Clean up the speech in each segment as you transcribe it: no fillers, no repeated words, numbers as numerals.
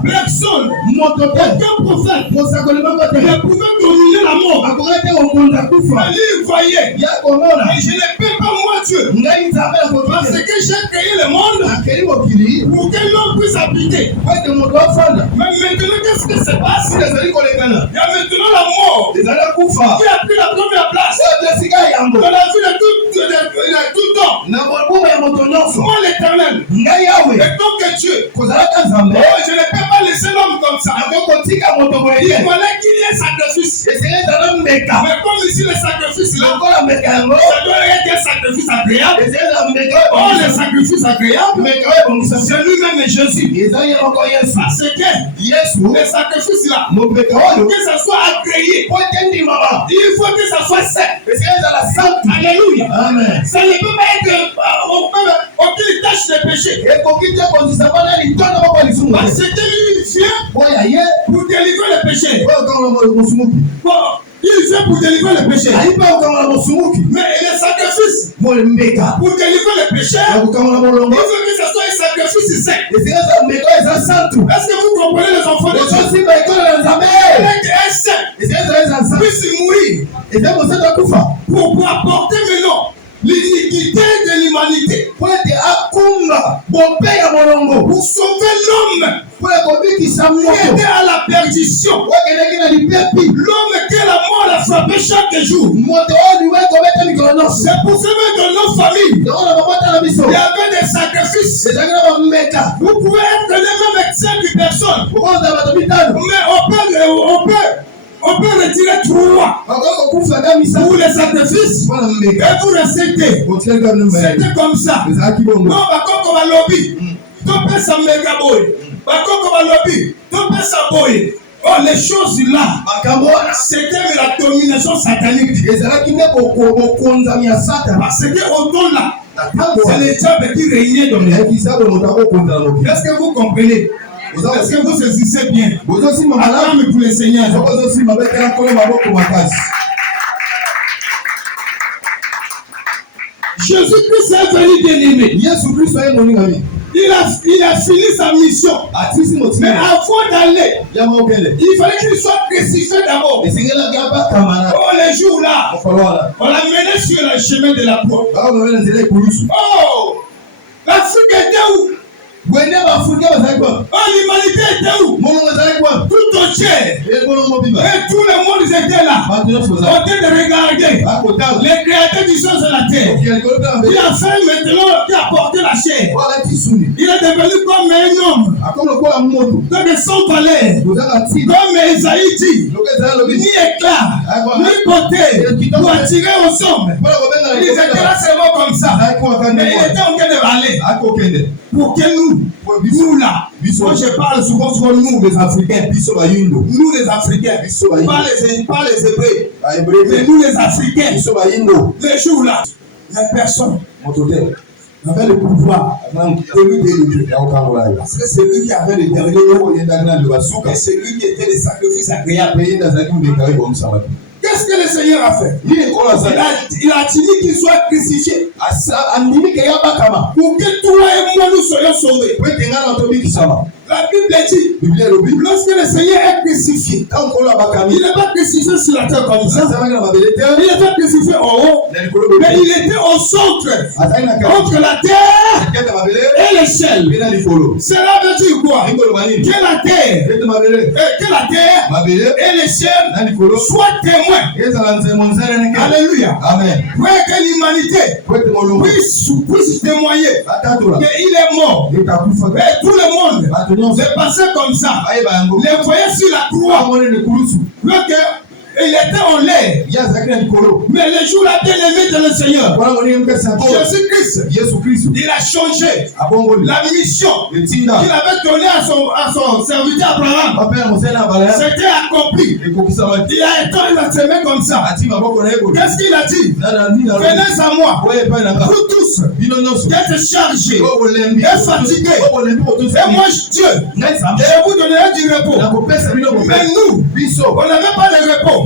Personne, aucun prophète ne pouvait dominer la mort. Mais lui, il voyait. Et je ne peux pas, moi, Dieu. Parce que j'ai créé le monde pour que l'homme puisse habiter. Mais maintenant, qu'est-ce qui se passe? Il y a maintenant la mort qui a pris la première place. Dans la vie de tout temps. Moi, l'Éternel. Et donc Dieu. Je ne peux pas laisser l'homme comme ça. Il fallait qu'il y ait sacrifice. Mais comme ici le sacrifice là, ça doit être un sacrifice agréable. Oh, le sacrifice agréable, c'est lui-même Jésus. Parce que le sacrifice là, que ça soit agréé, il faut que ça soit saint. Alléluia. Amen. Ça ne peut pas être aucune tâche de péché. Parce que lui, il vient pour délivrer le péché. Bon, il vient pour délivrer le péché. Mais le sacrifice pour délivrer le péché, il faut que ce soit un sacrifice saint. Est-ce que vous comprenez les enfants de Dieu? Un saint puisse mourir pour apporter maintenant l'iniquité de l'humanité. Pour sauver l'homme qui était à la perdition. L'homme que la mort a frappé chaque jour. C'est pour ça que dans nos familles, il y avait des sacrifices. Vous pouvez être les mêmes exemples de personnes. Mais on peut retirer 3 pour les sacrifices et pour rester. C'était comme ça. Non, on va lobby. Oh, les choses là, c'était la domination satanique. Parce que au-delà là, c'est les diables qui régnaient dans les. Est-ce que vous comprenez? Est-ce que vous saisissez bien? Attends pour les seigneurs. Jésus-Christ est venu bien-aimé. Il a fini sa mission. Mais avant d'aller, il fallait qu'il soit crucifié d'abord. Oh, les jours là, on l'a mené sur le chemin de la croix. Oh, l'Afrique était où? Oh, l'humanité était où? Tout entier. Et tout le monde était là. On était de regarder les créateurs du ciel sur la terre. Il a fait maintenant, il a porté la chair. Il est devenu comme un homme. Donc sans palais. Comme Esaïe dit. Ni éclat, ni côté. Pour attirer aux hommes. Ils étaient là seulement comme ça. Mais il était en train de aller. Pour que nous là, moi je parle souvent sur nous les Africains, nous les Africains, pas les Hébreux, mais nous les Africains, les jours là, les personnes avait le pouvoir de lui délivrer. Parce que c'est lui qui avait le dernier mot, et c'est lui qui était le sacrifice agréable. Qu'est-ce que le Seigneur a fait? Il a dit qu'il soit crucifié. Pour que toi et moi nous soyons sauvés. La Bible dit, lorsque le Seigneur est crucifié, il n'est pas crucifié sur la terre comme ça. Il était crucifié en haut, mais il était au centre, entre la terre et le ciel. Cela veut dire quoi? Que la terre et le ciel soient témoins. Alléluia. Amen. Pour que l'humanité puisse témoigner qu'il est mort. Et tout le monde c'est passé comme ça. Les voyaient sur la croix. Il était en l'air. Mais le jour là, bien-aimé de le Seigneur, Jésus-Christ, il a changé la mission qu'il avait donnée à son serviteur Abraham. C'était accompli. Il a semé comme ça. Qu'est-ce qu'il a dit? Venez à moi, vous tous, qui êtes chargés et fatigués. Et moi, Dieu, je vais vous donner du repos. Mais nous, on n'avait pas de repos.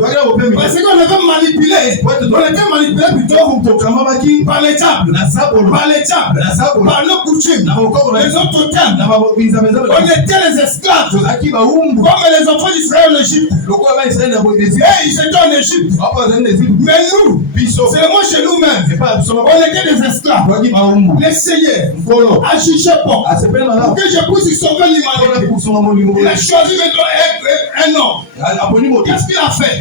Parce qu'on avait manipulé. On était manipulé plutôt par les diables, par nos coutumes, les autres totems. On était les esclaves, comme les enfants d'Israël en Égypte. Et ils étaient en Égypte. Mais nous, c'est moi chez nous-mêmes. On était des esclaves. Les seigneurs agissaient pas. Pour que je puisse sauver l'humanité. Il a choisi maintenant un homme. Qu'est-ce qu'il a fait?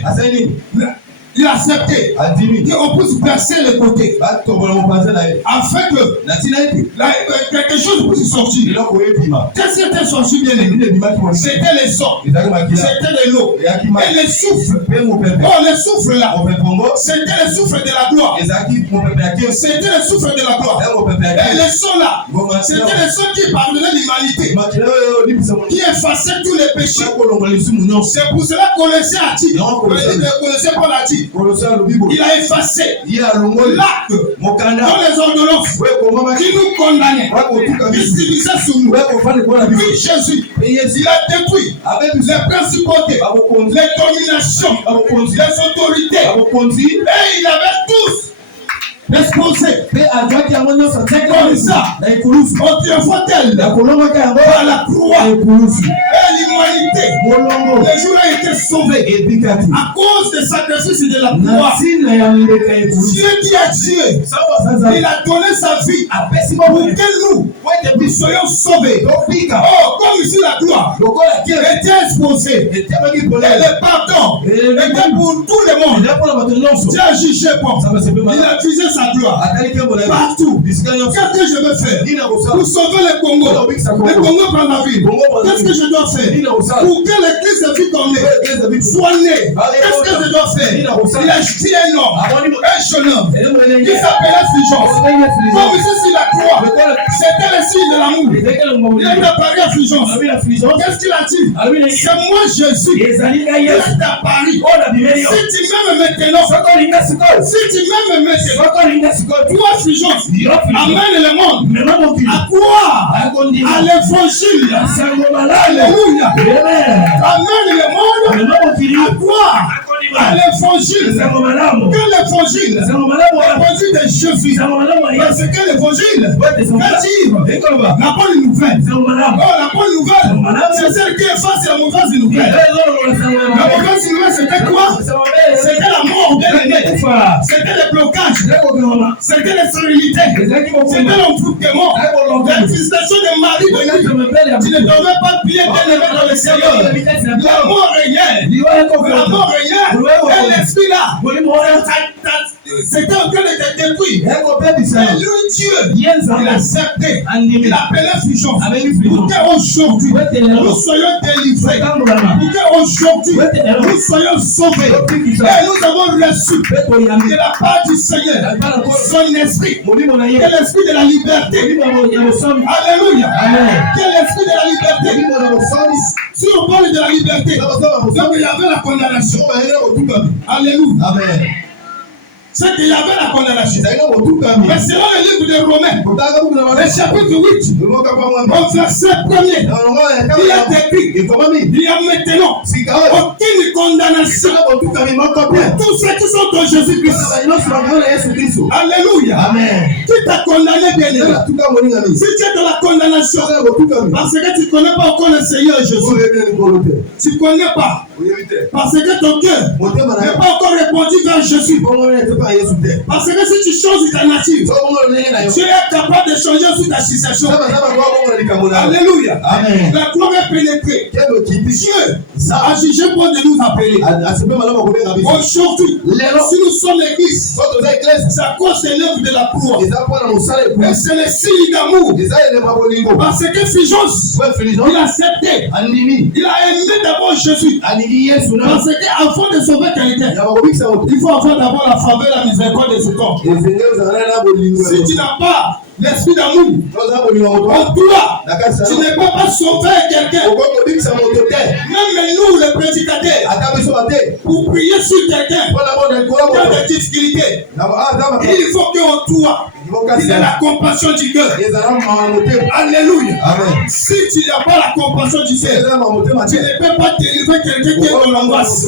Il a accepté qu'on puisse percer les côtés afin que quelque chose puisse sortir. Qu'est-ce qui était sorti bien aimé? C'était les sons, c'était de l'eau et les souffles. Oh, les souffles là, c'était les souffles de la gloire. C'était les souffles de la gloire. Et les sons là, c'était les sons qui pardonnaient l'humanité, qui effaçaient tous les péchés. C'est pour cela qu'on laissait à ti. On laissait pas la ti. Il a effacé l'acte dans les ordonnances qui nous condamnaient, qui se disaient sur nous. Puis Jésus, il a détruit les principautés, les dominations, les autorités, et il avait tous exposé comme ça au triomphal par la croix. Et l'humanité, le jour a été sauvé à cause des sacrifices de la croix. Dieu qui a tué, il a donné sa vie pour que nous soyons sauvés. Oh, comme ici la gloire était exposée, et le pardon était pour tout le monde. Dieu a jugé pour, il a utilisé sa gloire partout. Qu'est-ce que je veux faire pour sauver le Congo? Le Congo prend la vie. Qu'est-ce que je dois faire pour que l'église de vie tombée soit née? Qu'est-ce que je dois faire? Il a jeté un homme, un jeune homme qui s'appelait Fulgence. Comme ici sur la croix, c'était le signe de l'amour. Il a préparé à Fulgence. Qu'est-ce qu'il a dit? C'est moi Jésus qui est à Paris. Si tu m'aimes maintenant, si tu m'aimes maintenant, toi Fulgence, amène le monde à croire à l'évangile. Alléluia. Amène le monde à croire à l'évangile. Que l'évangile de Jésus. Parce que l'évangile veut dire la bonne nouvelle. Oh, la bonne nouvelle, c'est celle qui efface la mauvaise nouvelle. La mauvaise nouvelle, c'était quoi? C'était la mort de l'année. C'était le blocage. C'était les stérilités. C'était l'envoûtement. L'existence de Marie de Dieu. Tu ne devais pas prier d'élever dans le Seigneur. La mort réelle. La mort réelle. Et l'esprit là. C'était en train de détruire. Mais lui, Dieu, il a accepté. Il appelait Fulgence. Pour qu'aujourd'hui, nous soyons délivrés. Pour qu'aujourd'hui, nous soyons sauvés. Et nous avons reçu de la part du Seigneur son esprit. Quel esprit de la liberté. Alléluia. Quel esprit de la liberté. Si on parle de la liberté, donc il y avait la condamnation. Alléluia. Amen. C'est qu'il y avait la condamnation. Mais selon le livre de Romains, le chapitre 8, au verset 1er, il a décrit, il y a maintenant aucune condamnation pour tous ceux qui sont en Jésus-Christ. Alléluia. Amen. Qui t'a condamné, bien aimé? Si tu es dans la condamnation, parce que tu ne connais pas encore le Seigneur Jésus, tu ne connais pas, parce que ton cœur n'est pas encore répondu vers Jésus. Parce que si tu changes ta nature, tu es capable de changer sur ta situation. Alléluia. Amen. La gloire est pénétrée. Dieu a jugé pour de nous appeler. Aujourd'hui, si nous sommes l'église, c'est à cause de l'œuvre de la croix. Et c'est le signe d'amour. Parce que Fulgence, il a accepté. Il a aimé d'abord Jésus. Parce qu'avant de sauver quelqu'un, il faut avoir d'abord la faveur, la miséricorde de ce corps. Si tu n'as pas l'esprit d'amour en toi, tu ne peux pas sauver quelqu'un. Même nous, les prédicateurs, pour prier sur quelqu'un qui a des difficultés, il faut qu'en toi, Il a la compassion du cœur. Alléluia. Amen. Si tu n'as pas la compassion du cœur, tu ne peux pas délivrer quelqu'un qui est dans l'angoisse.